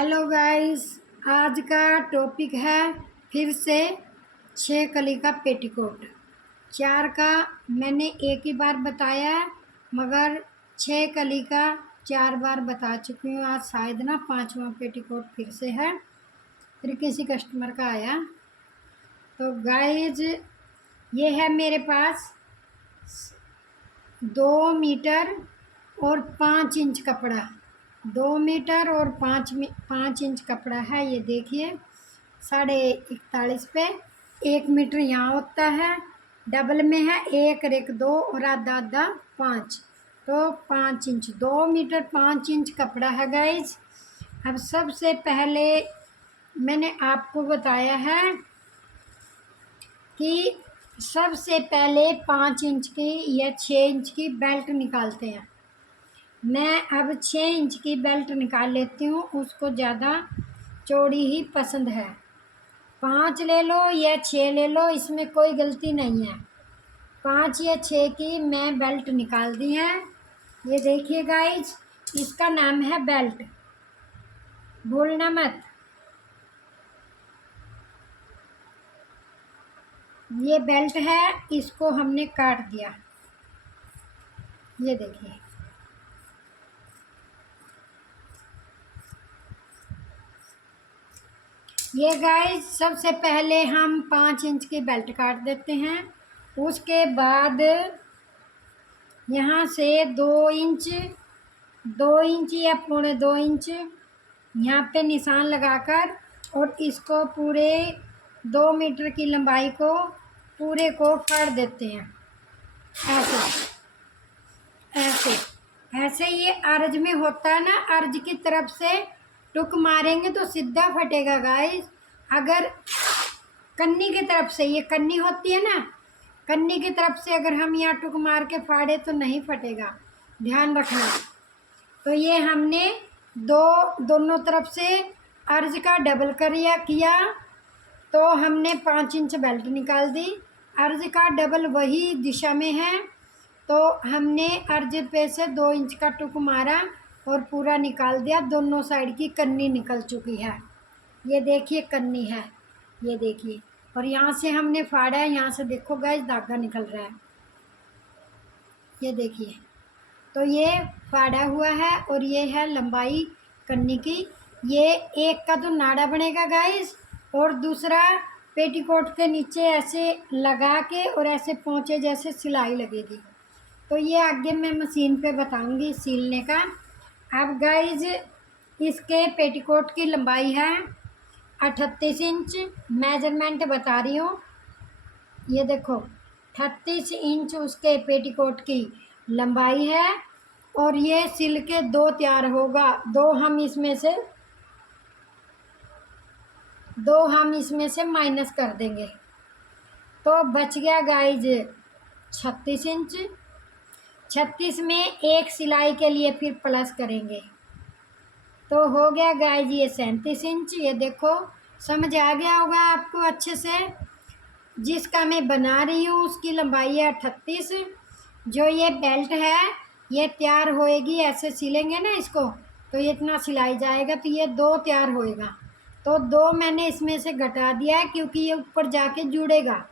Hello guys, आज का topic है फिर से 6 कली का पेटीकोट। 4 का मैंने एक ही बार बताया है, मगर 6 कली का 4 बार बता चुकी हूँ। आज शायद ना 5वां पेटीकोट फिर से है, फिर किसी कस्टमर का आया। तो गाइस, ये है मेरे पास 2 मीटर और 5 इंच कपड़ा। 2 मीटर और 5 इंच कपड़ा है। ये देखिए, 41.5 पे 1 मीटर यहाँ होता है, डबल में है 1 रेक 2 और आधा आधा 5, तो 5 इंच। 2 मीटर 5 इंच कपड़ा है गाइज। अब सबसे पहले मैंने आपको बताया है कि सबसे पहले 5 इंच की या 6 इंच की बेल्ट निकालते हैं। मैं अब 6 इंच की बेल्ट निकाल लेती हूँ, उसको ज़्यादा चौड़ी ही पसंद है। 5 ले लो या 6 ले लो, इसमें कोई गलती नहीं है। 5 या 6 की मैं बेल्ट निकाल दी है। ये देखिए गाइज, इसका नाम है बेल्ट, भूलना मत। ये बेल्ट है, इसको हमने काट दिया। ये देखिए, ये गाइस सबसे पहले हम 5 इंच की बेल्ट काट देते हैं। उसके बाद यहाँ से 2 इंच या 2.25 इंच यहाँ पे निशान लगाकर, और इसको पूरे 2 मीटर की लंबाई को पूरे को फाड़ देते हैं। ऐसे ऐसे ऐसे ये अर्ज में होता है ना, अर्ज की तरफ से टुक मारेंगे तो सीधा फटेगा गाइस। अगर कन्नी की तरफ से, ये कन्नी होती है ना, कन्नी की तरफ से अगर हम यहाँ टुक मार के फाड़े तो नहीं फटेगा, ध्यान रखना। तो ये हमने दोनों तरफ से अर्ज का डबल किया, तो हमने 5 इंच बेल्ट निकाल दी। अर्ज का डबल वही दिशा में है, तो हमने अर्ज पे से 2 इंच का टुक मारा और पूरा निकाल दिया। दोनों साइड की कन्नी निकल चुकी है। ये देखिए कन्नी है, ये देखिए। और यहाँ से हमने फाड़ा है, यहाँ से देखो गाइस धागा निकल रहा है, ये देखिए। तो ये फाड़ा हुआ है और ये है लंबाई कन्नी की। ये एक का तो नाड़ा बनेगा गाइस, और दूसरा पेटीकोट के नीचे ऐसे लगा के और ऐसे पोंचे जैसे सिलाई लगेगी। तो ये आगे मैं मशीन पे बताऊंगी सिलने का। अब गाइज, इसके पेटीकोट की लंबाई है 38 इंच, मेजरमेंट बता रही हूँ। ये देखो, 38 इंच उसके पेटीकोट की लंबाई है, और ये सिल के 2 तैयार होगा। 2 हम इसमें से माइनस कर देंगे, तो बच गया गाइज 36 इंच। 36 में एक सिलाई के लिए फिर प्लस करेंगे, तो हो गया गाइज ये 37 इंच। ये देखो, समझ आ गया होगा आपको अच्छे से। जिसका मैं बना रही हूँ उसकी लंबाई है 38। जो ये बेल्ट है ये तैयार होएगी, ऐसे सिलेंगे ना इसको, तो ये इतना सिलाई जाएगा, तो ये 2 तैयार होएगा। तो 2 मैंने इसमें से घटा दिया है, क्योंकि ये ऊपर जाके जुड़ेगा,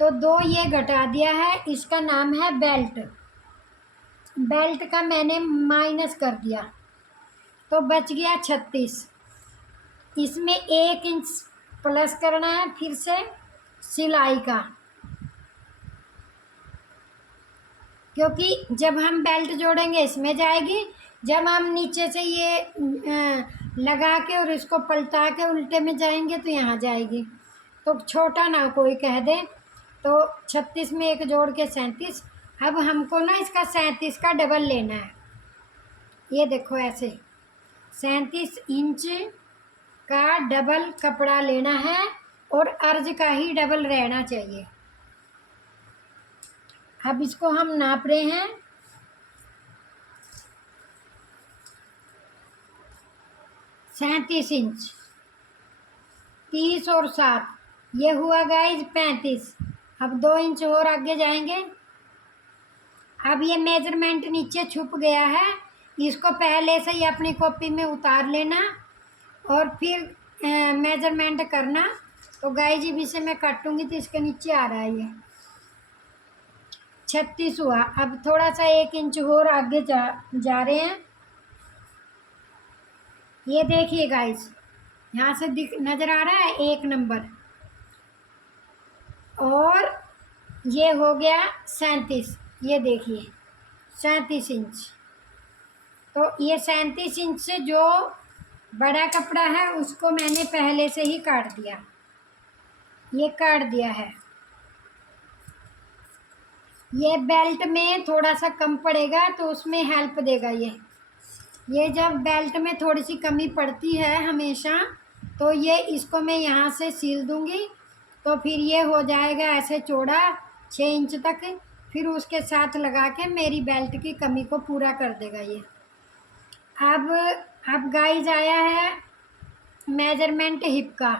तो 2 ये घटा दिया है। इसका नाम है बेल्ट। बेल्ट का मैंने माइनस कर दिया, तो बच गया 36। इसमें 1 इंच प्लस करना है फिर से सिलाई का, क्योंकि जब हम बेल्ट जोड़ेंगे इसमें जाएगी, जब हम नीचे से ये लगा के और इसको पलटा के उल्टे में जाएंगे तो यहाँ जाएगी। तो छोटा ना कोई कह दे, तो 36 में 1 जोड़ के 37। अब हमको ना इसका 37 का डबल लेना है। ये देखो, ऐसे 37 इंच का डबल कपड़ा लेना है, और अर्ज का ही डबल रहना चाहिए। अब इसको हम नाप रहे हैं। 37 इंच, 30 और 7, ये हुआ गाइज 35। अब 2 इंच और आगे जाएंगे। अब ये मेजरमेंट नीचे छुप गया है, इसको पहले से ही अपनी कॉपी में उतार लेना, और फिर मेजरमेंट करना। तो गाइज अब इसे मैं काटूंगी तो इसके नीचे आ रहा है ये 36 हुआ। अब थोड़ा सा 1 इंच और आगे जा रहे हैं। ये देखिए गाइज, यहाँ से दिख नज़र आ रहा है 1 नंबर। और ये हो गया 37, ये देखिए 37 इंच। तो ये 37 इंच से जो बड़ा कपड़ा है उसको मैंने पहले से ही काट दिया, ये काट दिया है। ये बेल्ट में थोड़ा सा कम पड़ेगा तो उसमें हेल्प देगा ये जब बेल्ट में थोड़ी सी कमी पड़ती है हमेशा, तो ये इसको मैं यहाँ से सील दूँगी। तो फिर ये हो जाएगा ऐसे चौड़ा 6 इंच तक। फिर उसके साथ लगा के मेरी बेल्ट की कमी को पूरा कर देगा ये। अब गाइज आया है मेजरमेंट हिप का।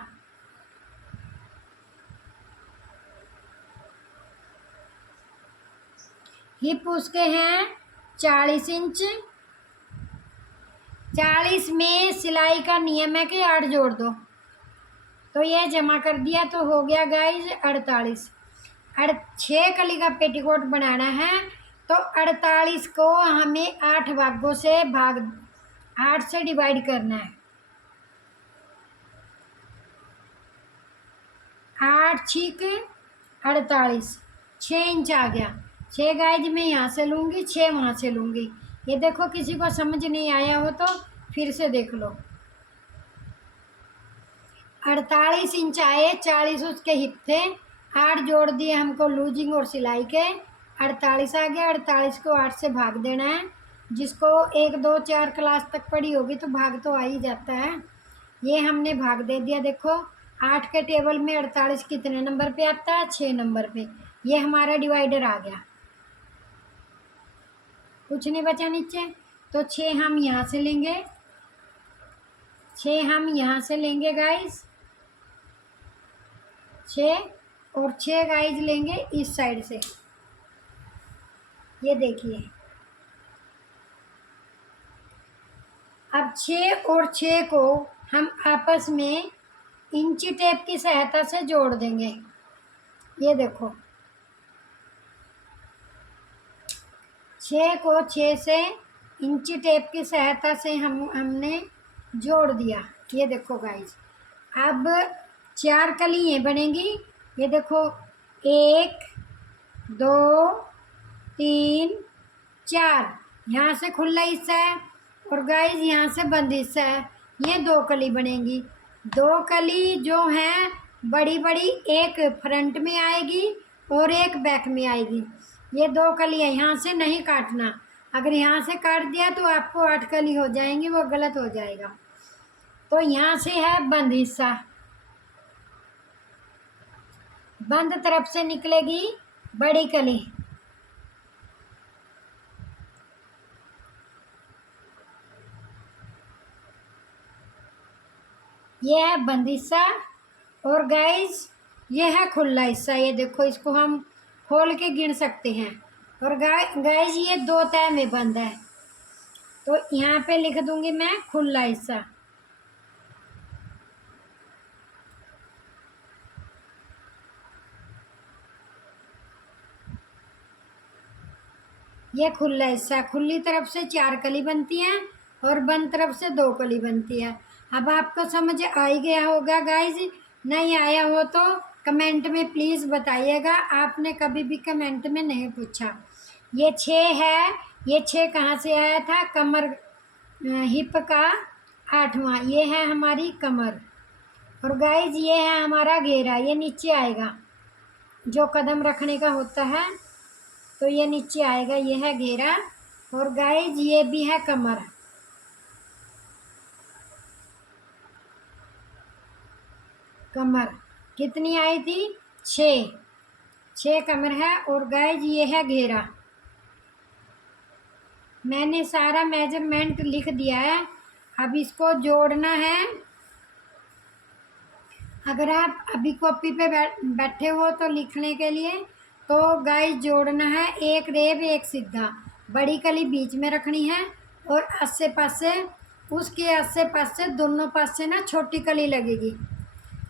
हिप उसके हैं 40 इंच। 40 में सिलाई का नियम है कि 8 जोड़ दो। तो ये जमा कर दिया तो हो गया गाइज 48। 6 कली का पेटीकोट बनाना है तो 48 को हमें 8 भागों से 8 से डिवाइड करना है। 8 छीक 48, 6 इंच आ गया। 6 गाइज मैं यहाँ से लूँगी, 6 वहाँ से लूँगी। ये देखो, किसी को समझ नहीं आया हो तो फिर से देख लो। 48 इंच आए, 40 उसके हिप थे, 8 जोड़ दिए हमको लूजिंग और सिलाई के, 48 आ गया। 48 को 8 से भाग देना है। जिसको 1 2 4 क्लास तक पढ़ी होगी तो भाग तो आ ही जाता है। ये हमने भाग दे दिया। देखो 8 के टेबल में 48 कितने नंबर पे आता है? 6 नंबर पे। ये हमारा डिवाइडर आ गया, कुछ नहीं बचा नीचे। तो 6 हम यहाँ से लेंगे, 6 हम यहाँ से लेंगे गाइस, 6 और 6 गाइज लेंगे इस साइड से। ये देखिए, अब 6 और 6 को हम आपस में इंची टेप की सहायता से जोड़ देंगे। ये देखो, 6 को 6 से इंची टेप की सहायता से हमने जोड़ दिया। ये देखो गाइज, अब 4 कलियाँ बनेंगी। ये देखो 1 2 3 4, यहाँ से खुला हिस्सा है और गाइज यहाँ से बंद हिस्सा है। ये 2 कली बनेंगी। 2 कली जो है बड़ी बड़ी, एक फ्रंट में आएगी और एक बैक में आएगी। ये 2 कलियाँ यहाँ से नहीं काटना। अगर यहाँ से काट दिया तो आपको 8 कली हो जाएंगी, वो गलत हो जाएगा। तो यहाँ से है बंद हिस्सा, बंद तरफ से निकलेगी बड़ी कली। ये है बंद हिस्सा और गाइज ये है खुला हिस्सा। ये देखो, इसको हम खोल के गिन सकते हैं। और गाइज ये 2 तह में बंद है, तो यहाँ पे लिख दूंगी मैं खुला हिस्सा। ये खुला हिस्सा, खुली तरफ से 4 कली बनती हैं और बंद तरफ से 2 कली बनती है। अब आपको समझ आ ही गया होगा गाइज। नहीं आया हो तो कमेंट में प्लीज़ बताइएगा, आपने कभी भी कमेंट में नहीं पूछा। ये 6 है, ये 6 कहाँ से आया था? कमर हिप का 8वां, ये है हमारी कमर। और गाइज ये है हमारा घेरा, ये नीचे आएगा, जो कदम रखने का होता है तो ये नीचे आएगा। ये है घेरा। और गाइज ये भी है कमर। कमर कितनी आई थी? 6 कमर है। और गाइज ये है घेरा। मैंने सारा मेजरमेंट लिख दिया है, अब इसको जोड़ना है। अगर आप अभी कॉपी पे बैठे हो तो लिखने के लिए, तो गाइस जोड़ना है 1 रेब 1 सीधा। बड़ी कली बीच में रखनी है और आसे पासे उसके आसे पास से दोनों पास से ना छोटी कली लगेगी।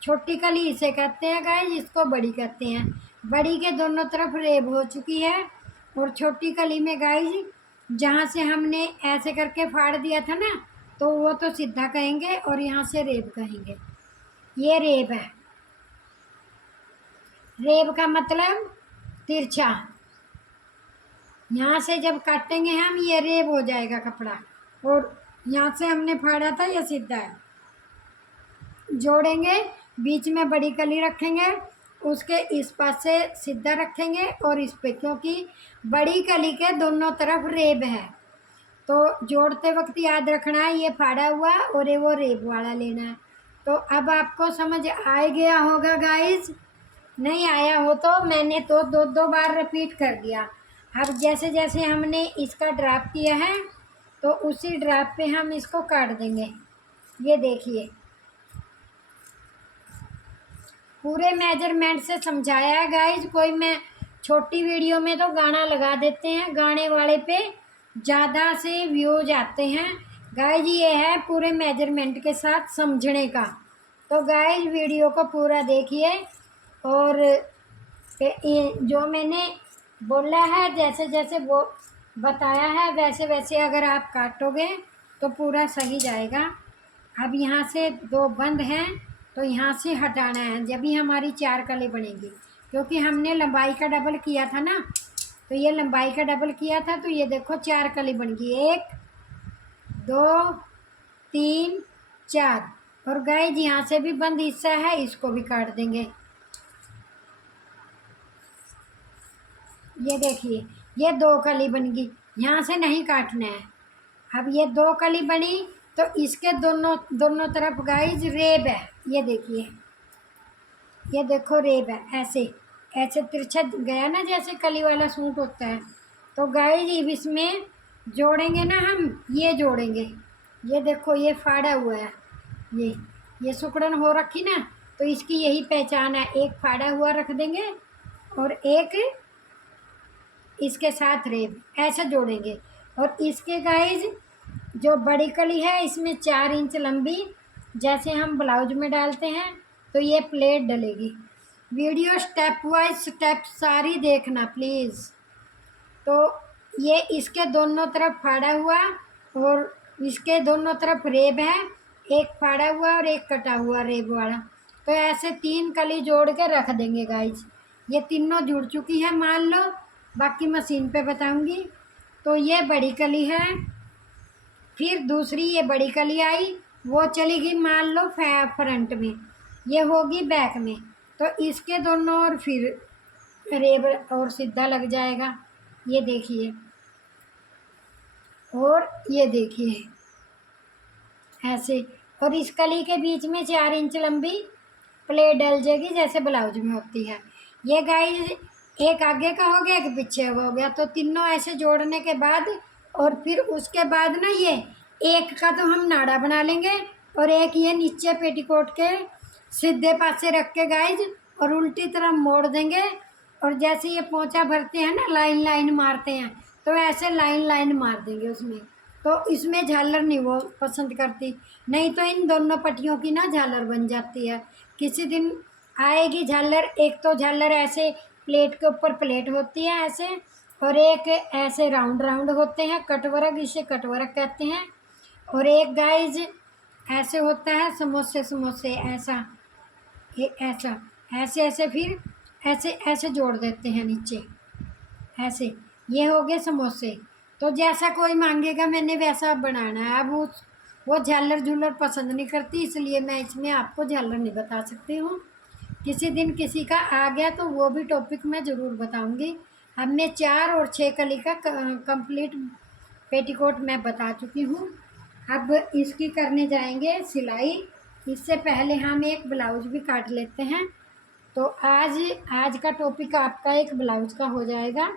छोटी कली इसे कहते हैं गाइस, इसको बड़ी कहते हैं। बड़ी के दोनों तरफ रेब हो चुकी है और छोटी कली में गाइस जहाँ से हमने ऐसे करके फाड़ दिया था ना, तो वो तो सीधा कहेंगे और यहाँ से रेब कहेंगे। ये रेब है। रेब का मतलब तिरछा। यहाँ से जब काटेंगे हम, ये रेब हो जाएगा कपड़ा, और यहाँ से हमने फाड़ा था ये सीधा है। जोड़ेंगे, बीच में बड़ी कली रखेंगे, उसके इस पास से सीधा रखेंगे और इस पे, क्योंकि बड़ी कली के दोनों तरफ रेब है, तो जोड़ते वक्त याद रखना है ये फाड़ा हुआ और ये वो रेब वाला लेना है। तो अब आपको समझ आ गया होगा गाइस। नहीं आया हो तो मैंने तो दो बार रिपीट कर दिया। अब जैसे जैसे हमने इसका ड्राप किया है, तो उसी ड्राप पे हम इसको काट देंगे। ये देखिए, पूरे मेजरमेंट से समझाया है गाइज। कोई मैं छोटी वीडियो में तो गाना लगा देते हैं, गाने वाले पे ज़्यादा से व्यूज आते हैं गाइज। ये है पूरे मेजरमेंट के साथ समझने का। तो गाइज वीडियो को पूरा देखिए, और जो मैंने बोला है, जैसे जैसे वो बताया है, वैसे वैसे अगर आप काटोगे तो पूरा सही जाएगा। अब यहाँ से दो बंद हैं, तो यहाँ से हटाना है, जब भी हमारी 4 कली बनेगी। क्योंकि हमने लंबाई का डबल किया था ना, तो ये लंबाई का डबल किया था, तो ये देखो 4 कली बन गई। 1 2 3 4। और गाइज यहाँ से भी बंद हिस्सा है, इसको भी काट देंगे। ये देखिए, ये 2 कली बन गई, यहाँ से नहीं काटना है। अब ये 2 कली बनी, तो इसके दोनों तरफ गाइज रेब है। ये देखिए, ये देखो रेब है। ऐसे ऐसे तिरछा गया ना, जैसे कली वाला सूट होता है। तो गाइज इसमें जोड़ेंगे ना हम, ये जोड़ेंगे। ये देखो, ये फाड़ा हुआ है, ये सुकड़न हो रखी ना, तो इसकी यही पहचान है। एक फाड़ा हुआ रख देंगे और एक इसके साथ रेब, ऐसे जोड़ेंगे। और इसके गाइज जो बड़ी कली है, इसमें 4 इंच लंबी, जैसे हम ब्लाउज में डालते हैं, तो ये प्लेट डलेगी। वीडियो स्टेप वाइज स्टेप सारी देखना प्लीज़। तो ये इसके दोनों तरफ फाड़ा हुआ और इसके दोनों तरफ रेब है, एक फाड़ा हुआ और एक कटा हुआ रेब वाला। तो ऐसे 3 कली जोड़ के रख देंगे गाइज। ये तीनों जुड़ चुकी है मान लो, बाकी मशीन पे बताऊंगी। तो ये बड़ी कली है, फिर दूसरी ये बड़ी कली आई, वो चली गई मान लो फ्रंट में, ये होगी बैक में। तो इसके दोनों और फिर रेब और सीधा लग जाएगा। ये देखिए, और ये देखिए ऐसे। और इस कली के बीच में 4 इंच लंबी प्लेट डल जाएगी, जैसे ब्लाउज में होती है। ये गाइस एक आगे का हो गया, एक पीछे का हो गया। तो तीनों ऐसे जोड़ने के बाद, और फिर उसके बाद ना ये एक का तो हम नाड़ा बना लेंगे, और एक ये नीचे पेटीकोट के सीधे पासे रख के गाइज और उल्टी तरफ मोड़ देंगे। और जैसे ये पोंछा भरते हैं ना, लाइन लाइन मारते हैं, तो ऐसे लाइन लाइन मार देंगे उसमें। तो इसमें झालर नहीं वो पसंद करती, नहीं तो इन दोनों पट्टियों की ना झालर बन जाती है। किसी दिन आएगी झालर। एक तो झालर ऐसे प्लेट के ऊपर प्लेट होती है ऐसे, और एक ऐसे राउंड राउंड होते हैं, कटवर्क, इसे कटवर्क कहते हैं। और एक गाइज ऐसे होता है समोसे समोसे, ऐसा ये ऐसा ऐसे ऐसे, फिर ऐसे ऐसे जोड़ देते हैं नीचे ऐसे। ये हो गए समोसे। तो जैसा कोई मांगेगा मैंने वैसा बनाना है। अब वो झालर झूलर पसंद नहीं करती, इसलिए मैं इसमें आपको झालर नहीं बता सकती हूँ। किसी दिन किसी का आ गया तो वो भी टॉपिक मैं ज़रूर बताऊँगी। अब मैं 4 और 6 कली का कंप्लीट पेटीकोट मैं बता चुकी हूँ। अब इसकी करने जाएंगे सिलाई। इससे पहले हम एक ब्लाउज भी काट लेते हैं। तो आज का टॉपिक आपका एक ब्लाउज का हो जाएगा।